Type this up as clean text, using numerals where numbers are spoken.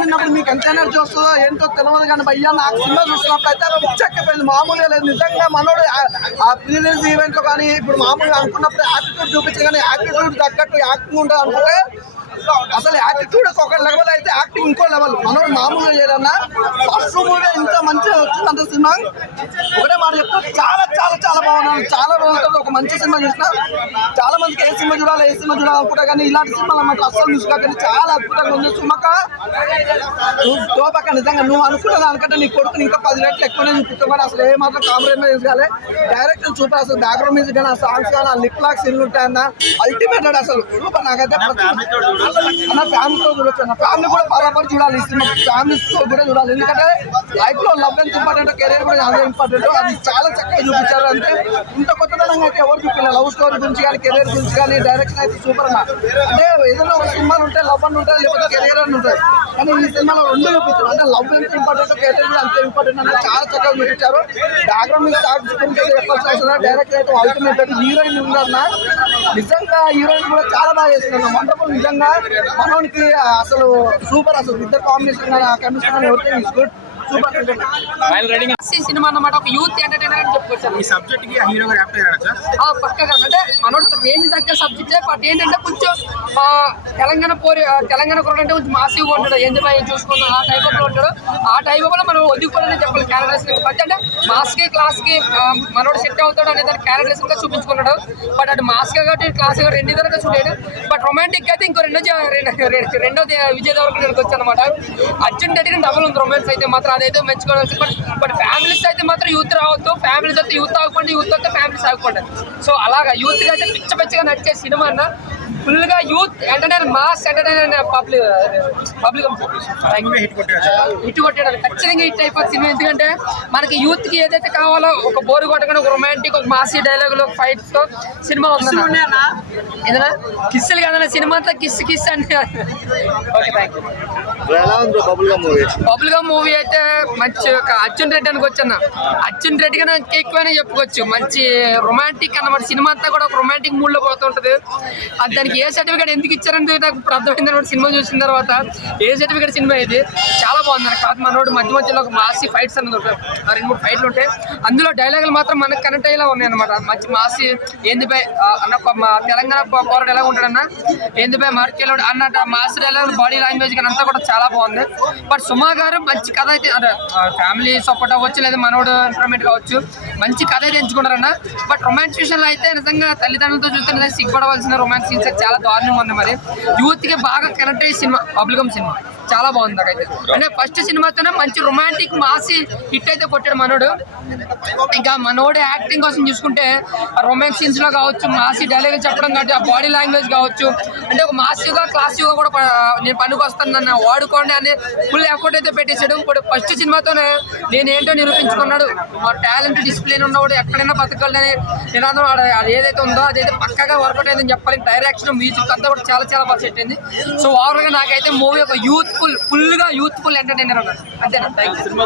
తిన్నప్పుడు మీకు ఎంత ఎనర్జీ వస్తుందో ఏంటో తెలియదు కానీ భయ్యా నాకు సినిమా చూసినప్పుడు అయితే పిచ్చెక్కిపోయింది. మామూలుగా లేదు నిజంగా. మనోడు ఆ ప్రీ రిలీజ్ ఈవెంట్ లో కానీ ఇప్పుడు మామూలుగా అనుకున్నప్పుడు యాటిట్యూడ్ చూపించి కానీ యాటిట్యూడ్ తగ్గట్టు యాక్టింగ్ ఉంటుంది అనుకుంటే అసలు యాటిట్యూడ్ ఒక లెవెల్ అయితే యాక్టింగ్ ఇంకో లెవెల్. మనోడు మామూలుగా లేదన్నా ఫస్ట్ మూవీ ఇంత మంచిగా వచ్చింది అంత సినిమా ఒకటే మాట చెప్తా, చాలా చాలా చాలా బాగున్నాను. చాలా రోజులతో ఒక మంచి సినిమా చూసిన. చాలా మందికి ఏ సినిమా చూడాలి అనుకుంటా కానీ ఇలాంటి సినిమాలు అన్నమాట అస్సలు చూసినా కానీ చాలా అద్భుతంగా ఉంది. సుమక తోపక్క నిజంగా నువ్వు అనుకున్న దానికంటే నీ కొడుకుని ఇంకా 10 రెట్లు ఎక్కువనే చూపిస్తావు కానీ అసలు ఏమాత్రం కాంప్రమైజ్ కాలే. డైరెక్టర్ సూపర్, అసలు బ్యాక్గ్రౌండ్ మ్యూజిక్ కానీ ఆ సాంగ్స్ కానీ ఆ లిప్ లాక్ సీన్లు ఉంటాయన్న అల్టిమేట్ అసలు సూపర్. నాకైతే అన్న ఫ్యామిలీతో చూడొచ్చు అన్న, ఫ్యామిలీ కూడా బరాబర్ చూడాలి ఈ సినిమా, ఫ్యామిలీతో కూడా చూడాలి. ఎందుకంటే లైఫ్ లో లవ్ ఎంత ఇంపార్టెంట్, కెరీర్ కూడా అదే ఇంపార్టెంట్. అది చాలా చక్కగా చూపించారు. అంటే ఇంత కొత్తదనంగా అయితే ఎవరు చూపించారు లవ్ స్టోరీ గురించి కానీ కెరీర్ గురించి కానీ. డైరెక్షన్ అయితే సూపర్ అన్న. అంటే ఏదైనా ఒక సినిమాలు ఉంటాయి లవ్ అని ఉంటాయి లేకపోతే కెరీర్ అని ఉంటాయి కానీ ఈ సినిమాలో రెండు చూపించారు. అంటే లవ్ ఎంత ఇంపార్టెంట్, కెరీర్ కూడా అంతే ఇంపార్టెంట్ అంటే చాలా చక్కగా చూపించారు. బ్యాక్గ్రౌండ్ మీద సాంగ్స్ గురించి చెప్పాల్సిన అవసరం. డైరెక్టర్ అయితే అల్టిమేట్. హీరోయిన్ ఉందన్న నిజంగా హీరోయిన్ కూడా చాలా బాగా చేస్తున్నాను. వండర్ఫుల్ నిజంగా. మనోనికి అసలు సూపర్. అసలు ఇద్దరు కాంబినేషన్ కానీ ఆ కెమిస్ట్రీ కానీ ఎవరిథింగ్ ఇస్ గుడ్. సినిమా అన్నమాట ఒక యూత్ ఎంటర్టైనర్ అని చెప్పుకోవచ్చు. ఈ సబ్జెక్ట్ కి హీరో గారు యాక్ట్ అయ్యారా? పక్కగా అంటే మనోడు రేంజ్ తగ్గ సబ్జెక్టే. బట్ ఏంటంటే కొంచెం తెలంగాణ కూడా అంటే కొంచెం మాసివ్గా ఉంటాడు. ఏంటి చూసుకున్న ఆ టైప్ లో ఉంటాడు. ఆ టైప్ లో మనం ఒదిగిపోలేదని చెప్పాలి క్యారెక్టర్స్. బట్ అంటే మాస్ కి క్లాస్ కి మనోడు సెట్ అవుతాడు అనే దాని క్యారెక్టర్స్ గా చూపించుకున్నాడు. బట్ అటు మాస్ గా కాబట్టి క్లాస్ గా రెండు విధాలుగా చూడాడు. బట్ రొమాంటిక్ అయితే ఇంకో రెండోది విజయ్ దేవరకొండకి వచ్చి అనమాట. అర్జున్ రెడ్డి డబుల్ ఉంది రొమాన్స్ అయితే మాత్రం. అదైతే మెచ్చుకోవచ్చు. బట్ ఫ్యామిలీస్ అయితే మాత్రం యూత్ రావద్దు, ఫ్యామిలీస్ అయితే యూత్ ఆగకుండా, యూత్ అయితే ఫ్యామిలీస్ ఆగకుండా. సో అలాగా యూత్ గా అయితే పిచ్చగా నడిచే సినిమా అన్న. ఫుల్ గా youth entertainer, mass entertainer, public hit కొట్టాడు. ఖచ్చితంగా హిట్ అయిపోతుంది సినిమా. ఎందుకంటే మనకి యూత్ కి ఏదైతే కావాలో ఒక బోరు కొట్టగానే ఒక రొమాంటిక్, ఒక మాసీ డైలాగులు, ఒక ఫైట్స్ తో సినిమా వస్తుంది. ఏదైనా కిస్సులు కదన్నా సినిమా అంతా కిస్ అంటే. Okay thank you. Bubble gum movie అయితే మంచి అర్జున్ రెడ్డి అనుకోవచ్చు అన్న. అర్జున్ రెడ్డి కన్నా ఎక్కువైనా చెప్పుకోవచ్చు. మంచి రొమాంటిక్ అన్నమాట. సినిమా అంతా కూడా ఒక రొమాంటిక్ మూడ్ లో పోతుంటది. దానికి ఏ సర్టిఫికేట్ ఎందుకు ఇచ్చారంటే నాకు ఇప్పుడు అర్థమైంది అనమాట సినిమా చూసిన తర్వాత. ఏ సర్టిఫికేట్ సినిమా ఇది చాలా బాగుంది. కాదు మనోడు మధ్యలో ఒక మాసి ఫైట్స్ అన్నది ఉంటాయి. 2-3 ఫైట్లు ఉంటాయి. అందులో డైలాగులు మాత్రం మనకు కనెక్ట్ అయ్యేలా ఉన్నాయి అనమాట. మంచి మాసి ఏంది బై అన్న తెలంగాణ పోరాడు ఎలా ఉంటాడన్న ఏంది బై మార్కెట్ అన్నట్టు మాస్ డైలాగ్, బాడీ లాంగ్వేజ్ కానీ అంతా కూడా చాలా బాగుంది. బట్ సుమా గారు మంచి కథ అయితే అంటే ఫ్యామిలీ సపోర్ట్ అవ్వచ్చు లేదా మనోడు ఇంప్రూవ్మెంట్ కావచ్చు. మంచి కథ అయితే ఎంచుకున్నారన్న. బట్ రొమాన్స్ విషయంలో అయితే నిజంగా తల్లిదండ్రులతో చూస్తే సిగ్గుపడవలసిన రొమాన్స్ సీన్స్ చాలా దారుణంగా ఉంది. మరి యూత్ కి బాగా కనెక్ట్ అయ్యే సినిమా బబుల్గమ్ సినిమా చాలా బాగుంది నాకైతే. అంటే ఫస్ట్ సినిమాతోనే మంచి రొమాంటిక్ మాసి హిట్ అయితే కొట్టాడు మనోడు. ఇంకా మనోడు యాక్టింగ్ కోసం చూసుకుంటే రొమాన్స్ సీన్స్ లో కావచ్చు, మాసి డైలాగులు చెప్పడం కాబట్టి ఆ బాడీ లాంగ్వేజ్ కావచ్చు. అంటే ఒక మాసిగా క్లాసిక్గా కూడా నేను పనికి వస్తాను నన్ను వాడుకోండి అని ఫుల్ ఎఫర్ట్ అయితే పెట్టేశాడు. ఇప్పుడు ఫస్ట్ సినిమాతోనే నేనేంటో నిరూపించుకున్నాడు. మా టాలెంట్ డిస్ప్లేన్ ఉన్నవాడు ఎక్కడైనా బతకాలని నినాదం ఏదైతే ఉందో అదైతే పక్కగా వర్కౌట్ అయిందని చెప్పాలి. డైరెక్షన్, మ్యూజిక్ అంతా కూడా చాలా చాలా బాగా సెట్ అయింది. సో ఓవరాల్ గా నాకైతే మూవీ ఒక ఫుల్ గా యూత్ఫుల్ ఎంటర్టైనర్ అన్నారు. అంతేనా? Thank you.